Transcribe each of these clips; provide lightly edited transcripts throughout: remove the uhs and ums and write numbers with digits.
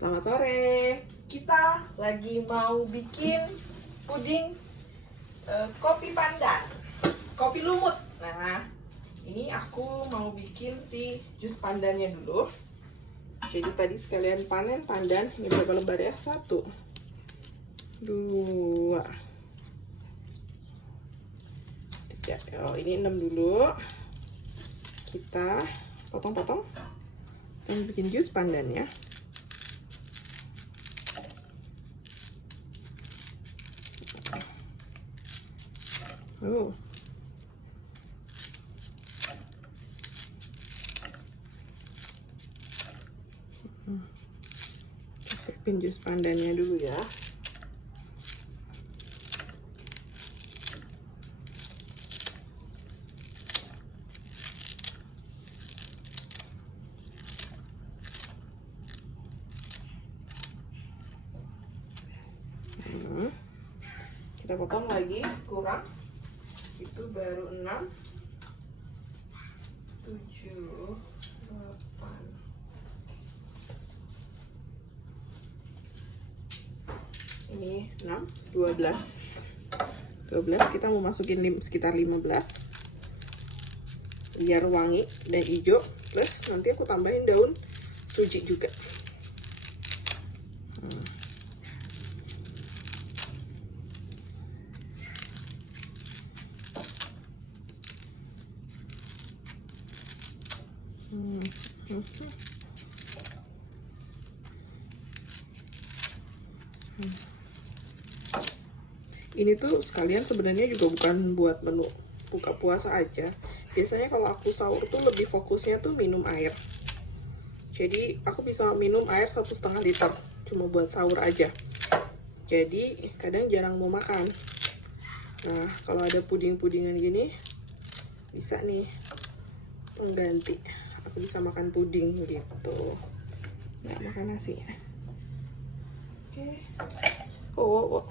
Selamat sore. Kita lagi mau bikin puding kopi pandan, kopi lumut. Nah, ini aku mau bikin si jus pandannya dulu. Jadi tadi sekalian panen pandan. Ini berapa lembar ya? 1, 2, 3. Oh, ini 6 dulu. Kita potong-potong dan bikin jus pandan ya. Siapin jus pandannya dulu ya. Kita potong lagi, kurang. Itu baru 6, 7, 8. Ini 6, 12. Kita mau masukin sekitar 15 biar wangi dan hijau. Plus nanti aku tambahin daun suji juga. Ini tuh sekalian sebenarnya juga bukan buat menu buka puasa aja. Biasanya kalau aku sahur tuh lebih fokusnya tuh minum air. Jadi aku bisa minum air 1,5 liter cuma buat sahur aja. Jadi kadang jarang mau makan. Nah, kalau ada puding-pudingan gini bisa nih pengganti. Aku bisa makan puding gitu, nggak makan nasi. Oke. Oh.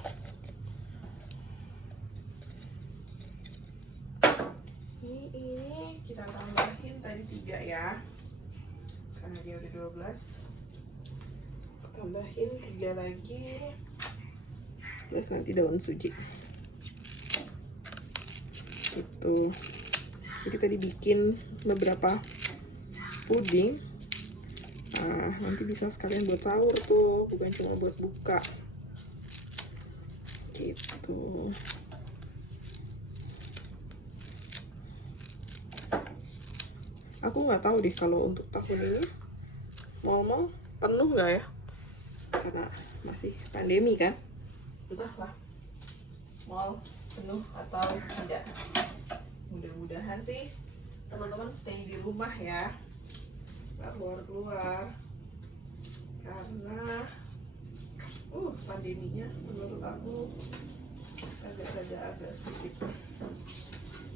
Ini kita tambahin tadi 3 ya, karena dia udah 12. Tambahin 3 lagi, plus nanti daun suji gitu. Jadi tadi bikin beberapa puding. Nah, nanti bisa sekalian buat sahur tuh, bukan cuma buat buka gitu. Aku nggak tahu deh kalau untuk tahun ini mau penuh nggak ya, karena masih pandemi kan. Entahlah mau penuh atau tidak. Mudah-mudahan sih teman-teman stay di rumah ya, nggak keluar-keluar, karena pandeminya menurut aku agak sedikit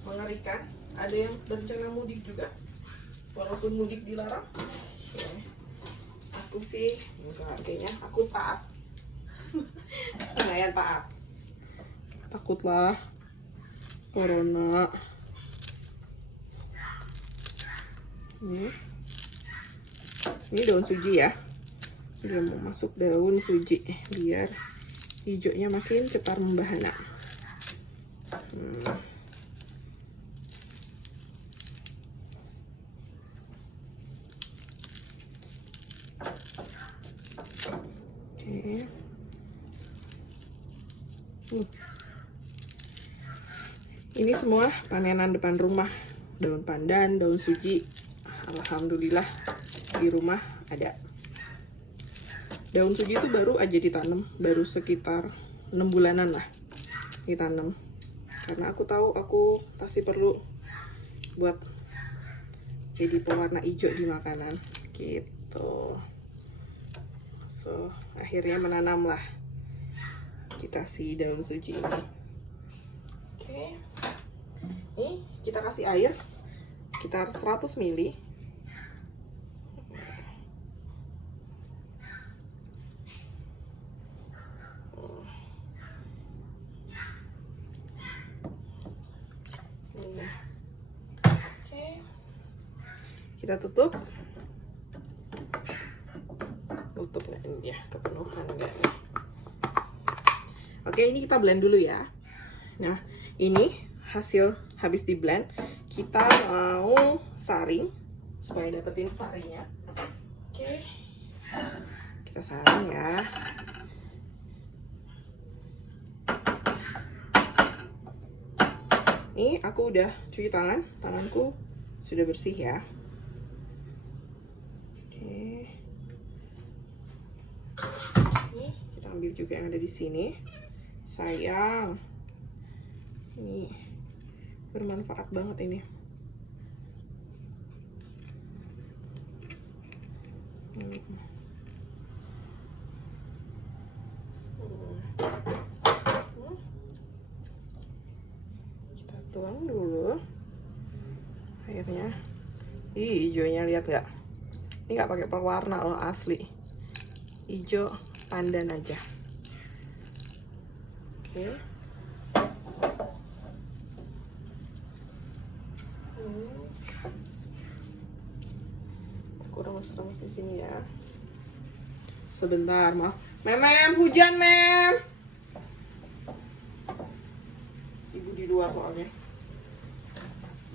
mengerikan. Ada yang berencana mudik juga, walaupun mudik dilarang. Aku sih enggak, kayaknya aku taat. Lumayan taat. Takutlah corona. Ini daun suji ya. Udah mau masuk daun suji biar hijaunya makin cetar membahana. Oke. Ini semua panenan depan rumah. Daun pandan, daun suji. Alhamdulillah di rumah ada. Daun suji itu baru aja ditanam, baru sekitar 6 bulanan lah ditanam. Karena aku tahu aku pasti perlu buat jadi pewarna hijau di makanan gitu. So, akhirnya menanamlah kita si daun suji ini. Oke. Nih, kita kasih air sekitar 100 ml. Kita tutup. ketutup nggak ini ya, kepenuhan nggak nih. Oke, ini kita blend dulu ya. Nah, ini hasil habis di blend. Kita mau saring supaya dapetin sarinya. Oke, kita saring ya. Ini aku udah cuci tangan, tanganku sudah bersih ya. Oke, ini kita ambil juga yang ada di sini. Sayang, ini bermanfaat banget ini. Kita tuang dulu airnya. Ih, hijaunya lihat nggak? Ini nggak pakai pewarna loh, asli hijau pandan aja. Oke. Aku remes-remes di sini ya. Sebentar, maaf. Mem, hujan, Mem. Ibu di luar soalnya.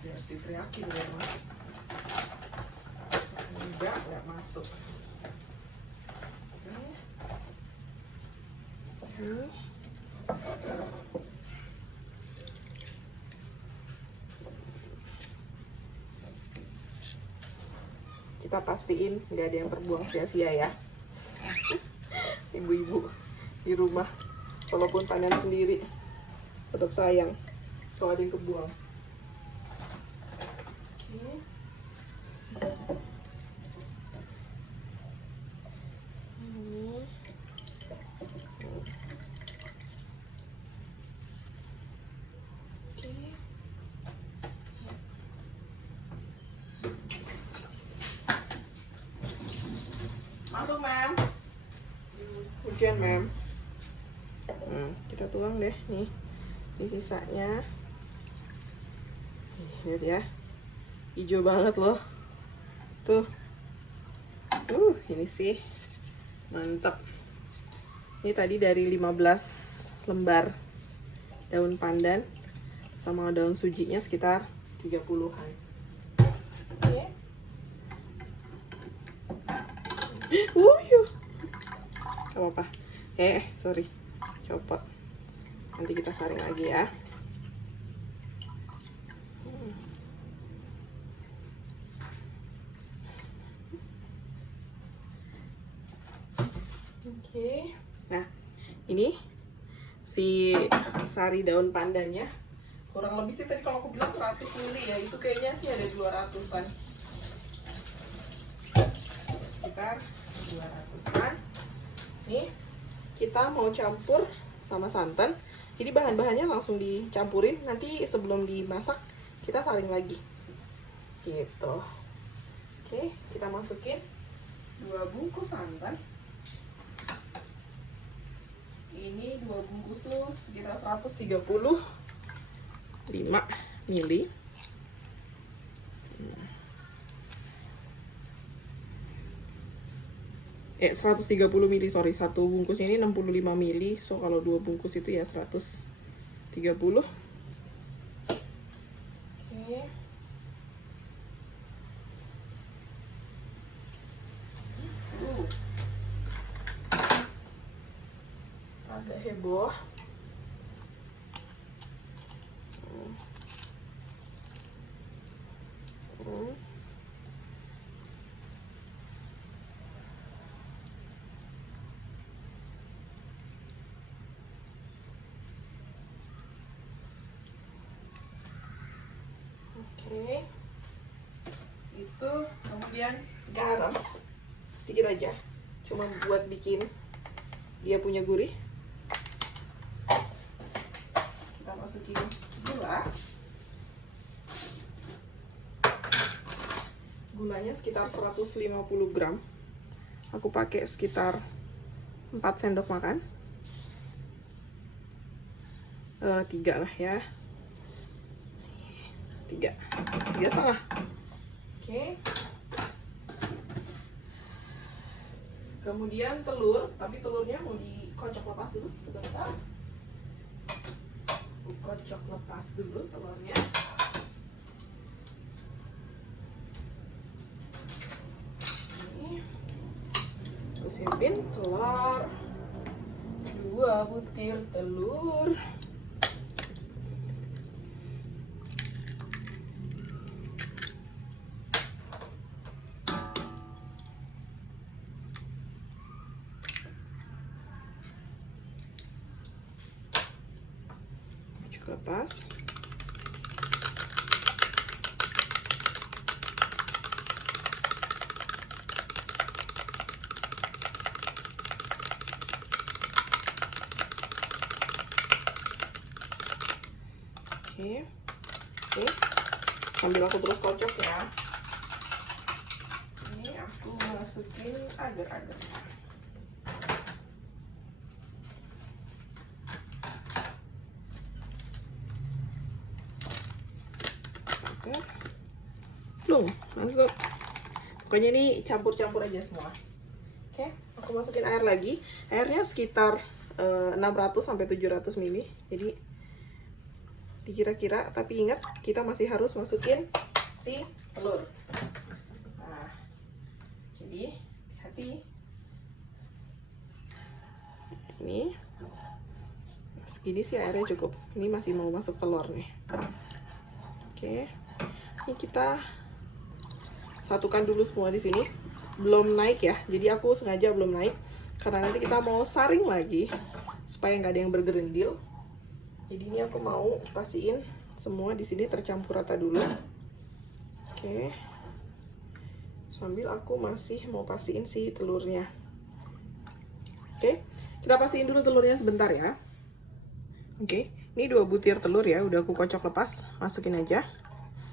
Biar si teriakin biar masuk. Enggak masuk. Kita pastiin nggak ada yang terbuang sia-sia ya. Ibu-ibu di rumah, walaupun panen sendiri, tetap sayang kalau ada yang kebuang. Masuk, Mem. Hujan, Mem. Kita tuang deh nih. Ini sisanya. Lihat ya. Hijau banget loh. Tuh. Ini sih mantap. Ini tadi dari 15 lembar daun pandan sama daun sujinya sekitar 30-an. Oke. Gak apa-apa. Sorry. Copot. Nanti kita saring lagi ya. Oke. Nah, ini si sari daun pandannya. Kurang lebih sih tadi kalau aku bilang 100 ml ya. Itu kayaknya sih ada 200-an. Sekitar 200-an. Nih, kita mau campur sama santan. Jadi bahan-bahannya langsung dicampurin. Nanti sebelum dimasak kita saring lagi. Gitu. Oke, kita masukin 2 bungkus santan. Ini 2 bungkus tuh sekitar 135 ml. 130 ml, sorry. Satu bungkusnya ini 65 ml. So kalau 2 bungkus itu ya 130. Oke. Agak heboh. Oke. Itu kemudian garam sedikit aja, cuma buat bikin dia punya gurih. Kita masukin gula. Gulanya sekitar 150 gram. Aku pakai sekitar 4 sendok makan. 3 lah ya. 3,5. Oke. Kemudian telur, tapi telurnya mau dikocok lepas dulu sebentar. Kocok lepas dulu telurnya. Ini aku siapin telur, 2 butir telur. Lepas. Oke. Sambil aku terus kocok ya. Ini aku masukin agar-agar. Belum masuk, pokoknya ini campur-campur aja semua. Oke, aku masukin air lagi. Airnya sekitar 600 sampai 700 ml. Jadi dikira-kira, tapi ingat kita masih harus masukin si telur. Nah, jadi hati-hati. Ini segini sih airnya cukup. Ini masih mau masuk telur nih. Oke, ini kita satukan dulu semua di sini. Belum naik ya, jadi aku sengaja belum naik karena nanti kita mau saring lagi supaya nggak ada yang bergerendil. Jadi ini aku mau pastiin semua di sini tercampur rata dulu. Oke, sambil aku masih mau pastiin si telurnya. Oke, kita pastiin dulu telurnya sebentar ya. Oke, ini 2 butir telur ya, udah aku kocok lepas, masukin aja.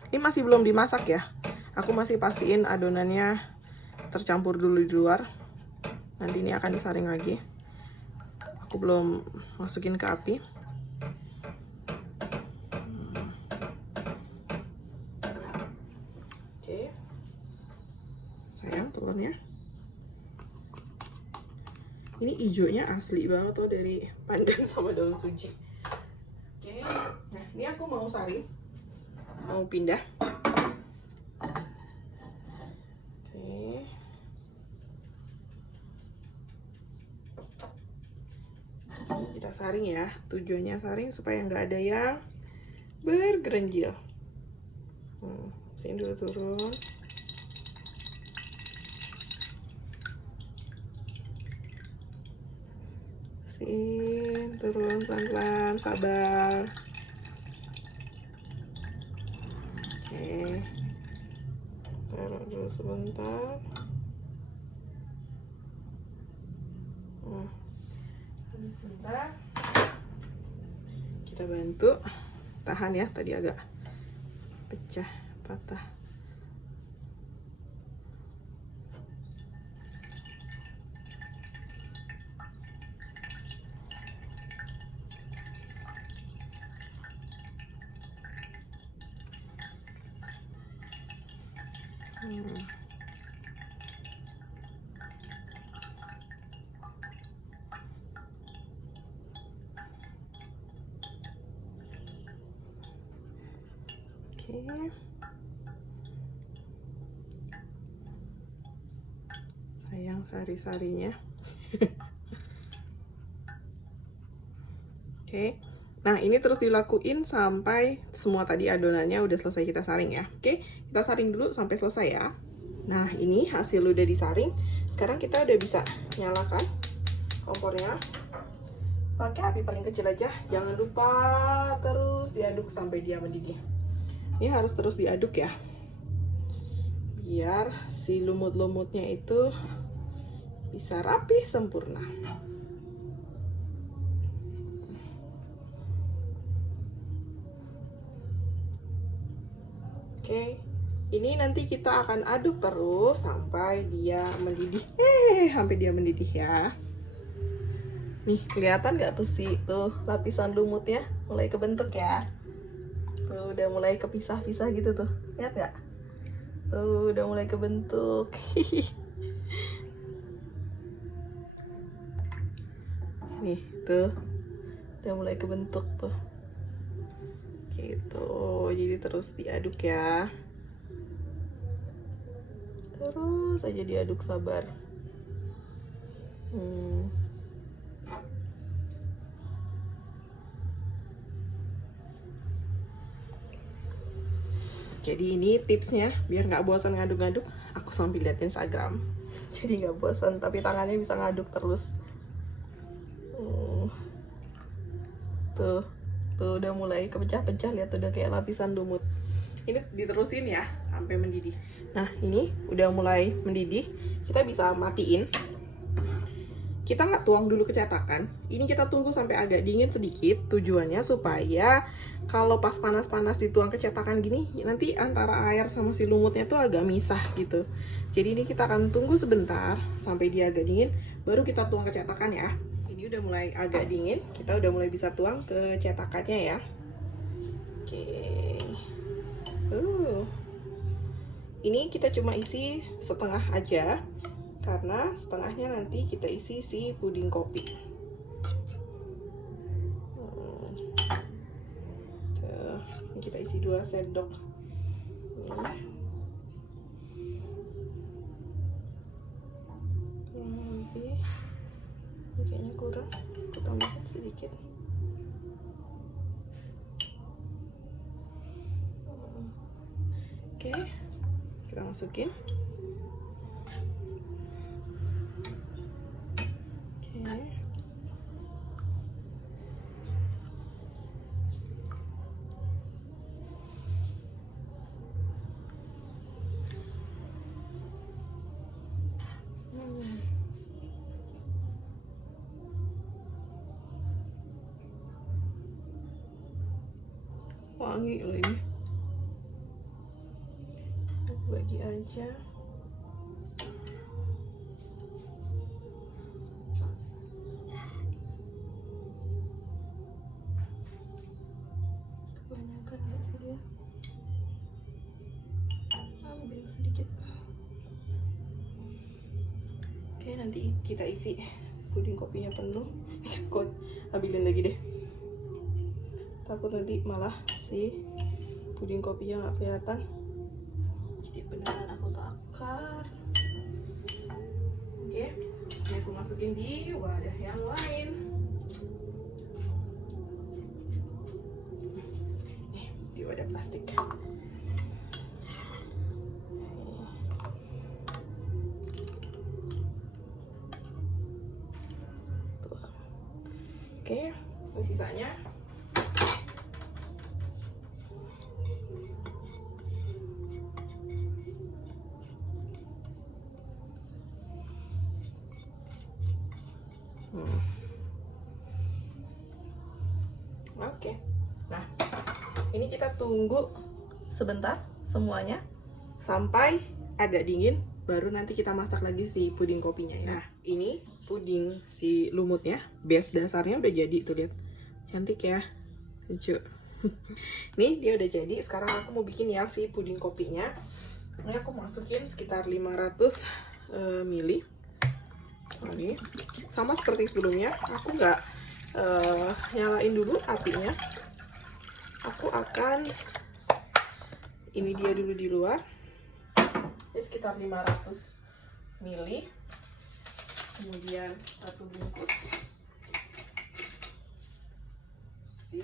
Ini masih belum dimasak ya. Aku masih pastiin adonannya tercampur dulu di luar. Nanti ini akan disaring lagi. Aku belum masukin ke api. Oke. Sayang telurnya. Ini hijaunya asli banget tuh dari pandan sama daun suji. Oke. Nah, ini aku mau saring. Mau pindah. Kita saring ya, tujuannya saring supaya nggak ada yang bergerenjil. Sini dulu turun. Sini turun pelan-pelan, sabar. Oke, taruh dulu sebentar. Sebentar, kita bantu tahan ya, tadi agak pecah patah. Oke. Sayang sari-sarinya. Oke. Nah, ini terus dilakuin sampai semua tadi adonannya udah selesai kita saring ya. Oke, kita saring dulu sampai selesai ya. Nah, ini hasil udah disaring. Sekarang kita udah bisa nyalakan kompornya. Pakai api paling kecil aja. Jangan lupa terus diaduk sampai dia mendidih. Ini harus terus diaduk ya, biar si lumut-lumutnya itu bisa rapi sempurna. Oke, ini nanti kita akan aduk terus sampai dia mendidih. Sampai dia mendidih ya. Nih, kelihatan nggak tuh tuh lapisan lumutnya mulai kebentuk ya. Tuh udah mulai kepisah-pisah gitu tuh, lihat nggak? Tuh udah mulai kebentuk. Nih, tuh. Udah mulai kebentuk tuh. Gitu. Jadi terus diaduk ya. Terus aja diaduk, sabar. Jadi ini tipsnya biar nggak bosan ngaduk-ngaduk. Aku sambil lihat Instagram. Jadi nggak bosan, tapi tangannya bisa ngaduk terus. Tuh udah mulai kepecah-pecah, lihat udah kayak lapisan lumut. Ini diterusin ya sampai mendidih. Nah, ini udah mulai mendidih. Kita bisa matiin. Kita nggak tuang dulu ke cetakan. Ini kita tunggu sampai agak dingin sedikit. Tujuannya supaya kalau pas panas-panas dituang ke cetakan gini, nanti antara air sama si lumutnya tuh agak misah gitu. Jadi ini kita akan tunggu sebentar sampai dia agak dingin, baru kita tuang ke cetakan ya. Ini udah mulai agak dingin, kita udah mulai bisa tuang ke cetakannya ya. Oke. Ini kita cuma isi setengah aja, karena setengahnya nanti kita isi si puding kopi. Ini kita isi 2 sendok. Lebih, ini kayaknya kurang, aku tambahkan sedikit. Oke, kita masukin. Wangi loh ini. Aku bagi aja. Kebanyakan ya sih dia. Ambil sedikit. Oke, nanti kita isi puding kopinya penuh. Kok ambilin lagi deh. Takut nanti malah si puding kopinya nggak kelihatan. Jadi beneran aku takar. Oke, ini aku masukin di wadah yang lain. Nih, di wadah plastik. Tuh. Oke, sisanya Oke. Nah, ini kita tunggu sebentar semuanya sampai agak dingin, baru nanti kita masak lagi si puding kopinya ya. Nah, ini puding si lumutnya, base dasarnya udah jadi tuh, lihat. Cantik ya. Lucu. Nih, dia udah jadi. Sekarang aku mau bikin ya si puding kopinya. Ini aku masukin sekitar 500 ml. Sorry. Sama seperti sebelumnya, aku nggak nyalain dulu apinya. Aku akan ini dia dulu di luar. Ini sekitar 500 ml. Kemudian 1 bungkus si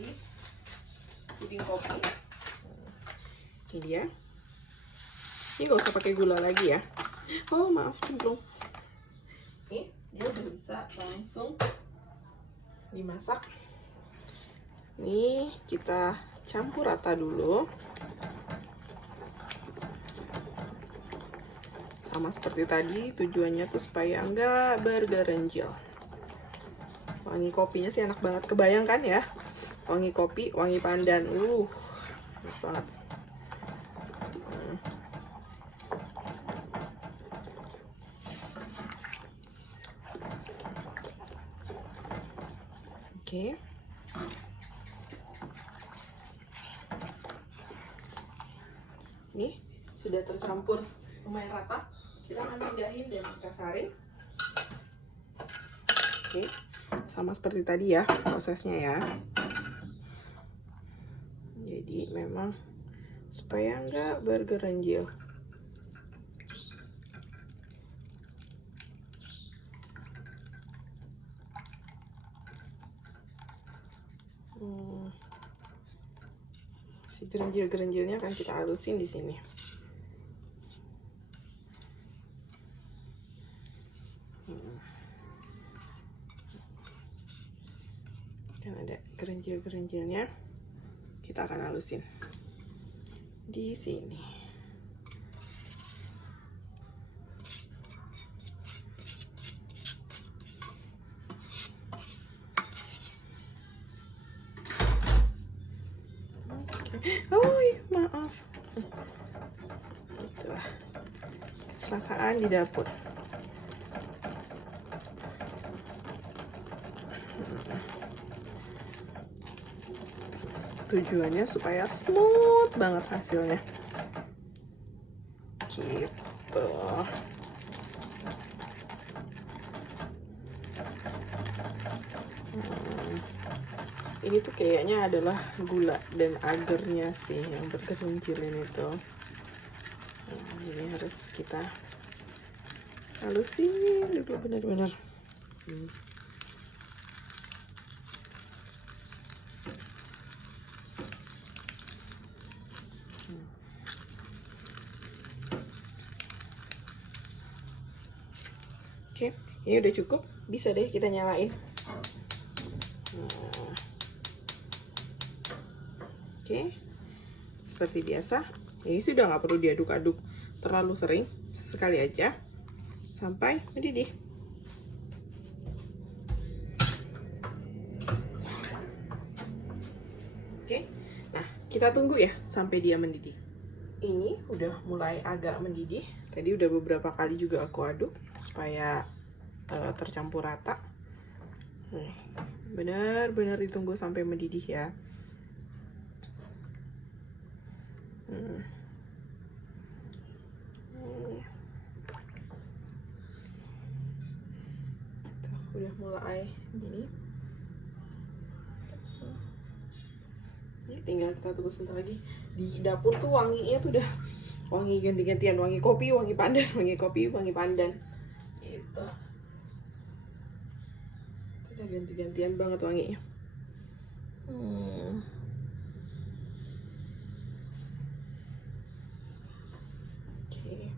puding kopi. Ini dia. Ini nggak usah pakai gula lagi ya. Oh maaf, cemplung. Ini dia udah bisa langsung dimasak. Nih kita campur rata dulu, sama seperti tadi. Tujuannya tuh supaya enggak bergerenjel. Wangi kopinya sih enak banget, kebayang kan ya, wangi kopi, wangi pandan, enak banget. Oke. Nih sudah tercampur lumayan rata. Kita akan pindahin dan kita saring. Oke. sama seperti tadi ya prosesnya ya. Jadi memang supaya nggak bergerenjil. Si gerenjil-gerenjilnya akan kita halusin di sini. Dan ada gerenjil-gerenjilnya, kita akan halusin di sini. Oh maaf, itulah kecelakaan di dapur. Tujuannya supaya smooth banget hasilnya gitu. Ini tuh kayaknya adalah gula dan agarnya sih yang bergeronjilin itu. Ini harus kita halusin dulu benar-benar. Oke, ini udah cukup, bisa deh kita nyalain. Oke, seperti biasa, ini sudah nggak perlu diaduk-aduk terlalu sering, sesekali aja sampai mendidih. Oke, nah kita tunggu ya sampai dia mendidih. Ini udah mulai agak mendidih. Tadi udah beberapa kali juga aku aduk supaya tercampur rata. Benar-benar ditunggu sampai mendidih ya. Tuh, udah mulai gini. Ini tinggal kita tunggu sebentar lagi. Di dapur tuh wanginya tuh udah wangi ganti-gantian, wangi kopi, wangi pandan, wangi kopi, wangi pandan. Gitu. Udah ganti-gantian banget wanginya. Oke.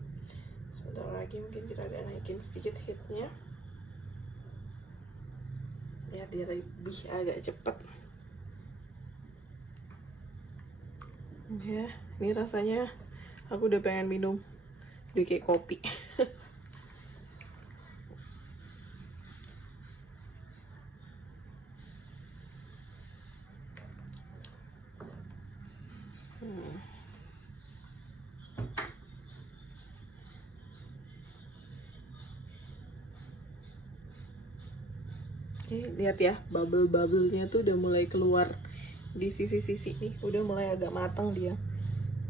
Sebentar lagi mungkin kita agak naikin sedikit heatnya. Ya, dia lebih agak cepat. Ya, ini rasanya aku udah pengen minum, udah kayak kopi. Lihat ya, bubble-bubblenya tuh udah mulai keluar di sisi-sisi nih, udah mulai agak matang dia,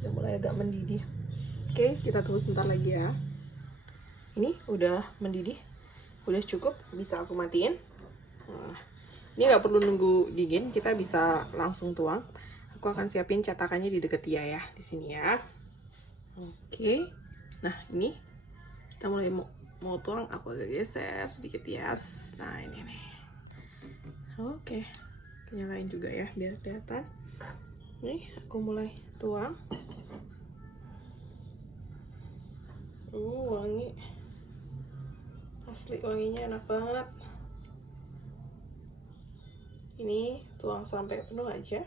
udah mulai agak mendidih. Oke, kita tunggu sebentar lagi ya. Ini udah mendidih, udah cukup, bisa aku matiin. Nah, ini nggak perlu nunggu dingin, kita bisa langsung tuang. Aku akan siapin cetakannya di deket Tia ya, di sini ya. Oke, nah ini kita mulai mau tuang. Aku agak geser sedikit ya. Nah ini nih. Oke, nyalain juga ya biar kelihatan. Nih aku mulai tuang. Wangi, asli wanginya enak banget. Ini tuang sampai penuh aja.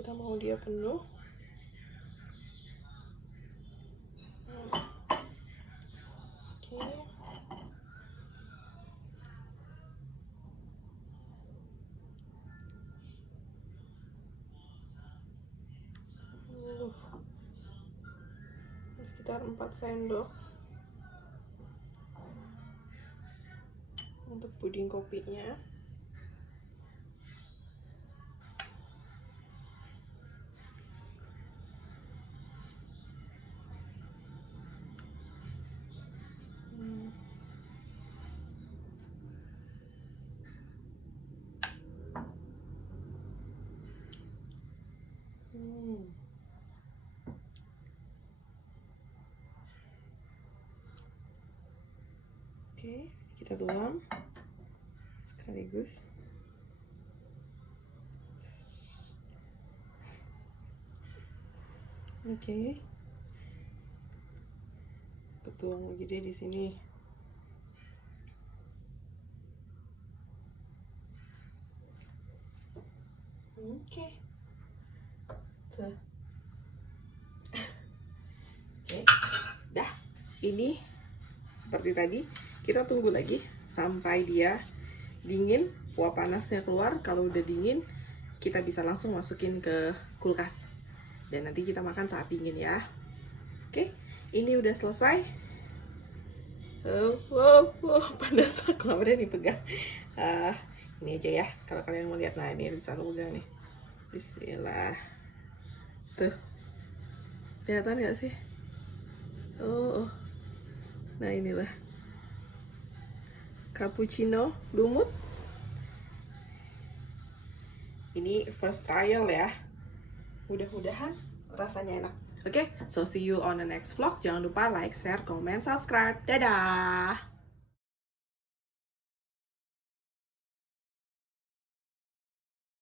Kita mau dia penuh. Oke. Sekitar 4 sendok untuk puding kopinya. Oke, kita tuang sekaligus. Oke, ketuang lagi deh di sini. Oke, tuh. Oke, dah. Ini seperti tadi, kita tunggu lagi sampai dia dingin, uap panasnya keluar. Kalau udah dingin, kita bisa langsung masukin ke kulkas. Dan nanti kita makan saat dingin ya. Oke, ini udah selesai. Panas, aku nggak berani pegang. Ini aja ya, kalau kalian mau lihat. Nah, ini bisa aku pegang nih. Bismillah. Tuh, kelihatan nggak sih? Oh. Nah, inilah cappuccino lumut. Ini first trial ya. Mudah-mudahan rasanya enak. Oke, so see you on the next vlog. Jangan lupa like, share, comment, subscribe. Dadah!